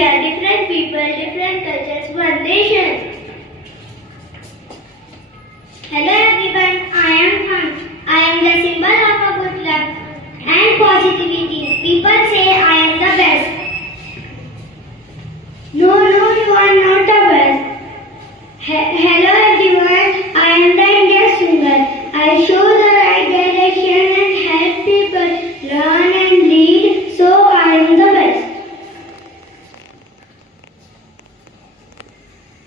we are different people, different cultures, one nation. Hello everyone, I am Han. I am the symbol of a good luck and positivity. People say I am the best. No, you are not the best. Hello everyone, I am the Indian singer. I show the right direction and help people learn and lead, so I am the best.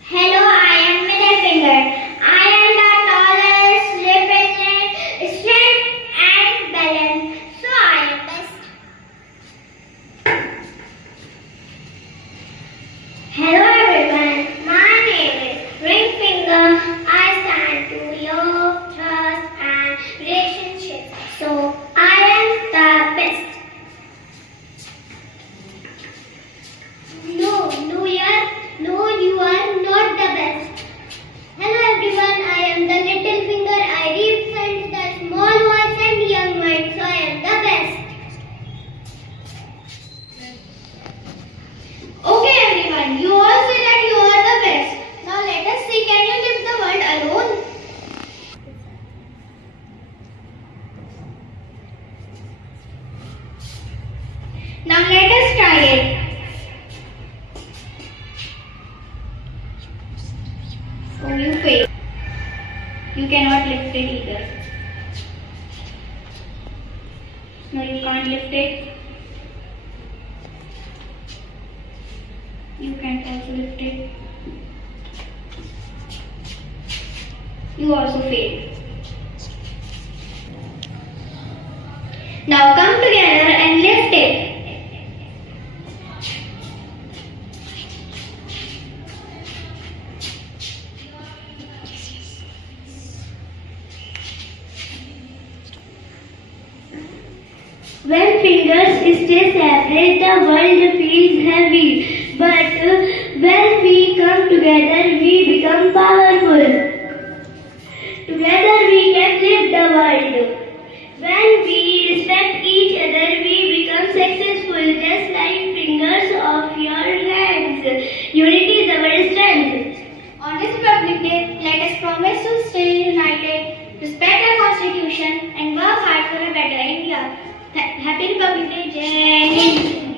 Hello, I am middle finger. I am the tallest, represent strength and balance, so I am best. Hello everyone, my name is ring finger. I stand to love, trust and relationships, so I am the best. No, you are not the best. Hello everyone, I am the little finger. I represent the small voice and young mind, so I am the best. Okay everyone, you all say that you are the best. Now let us see, can you live the world alone? Now let us try it. So you fail. You cannot lift it either. No, you can't lift it. You can't also lift it. You also fail. Now come together and lift it. When fingers stay separate, the world feels heavy. But when we come together, we become powerful. Together we can lift the world. When we respect each other, we become successful, just like fingers of your hands. Unity is our strength. On this Republic Day, let us promise to stay united, respect our Constitution, and work hard for a better India. Happy Republic Day, Jai Hind.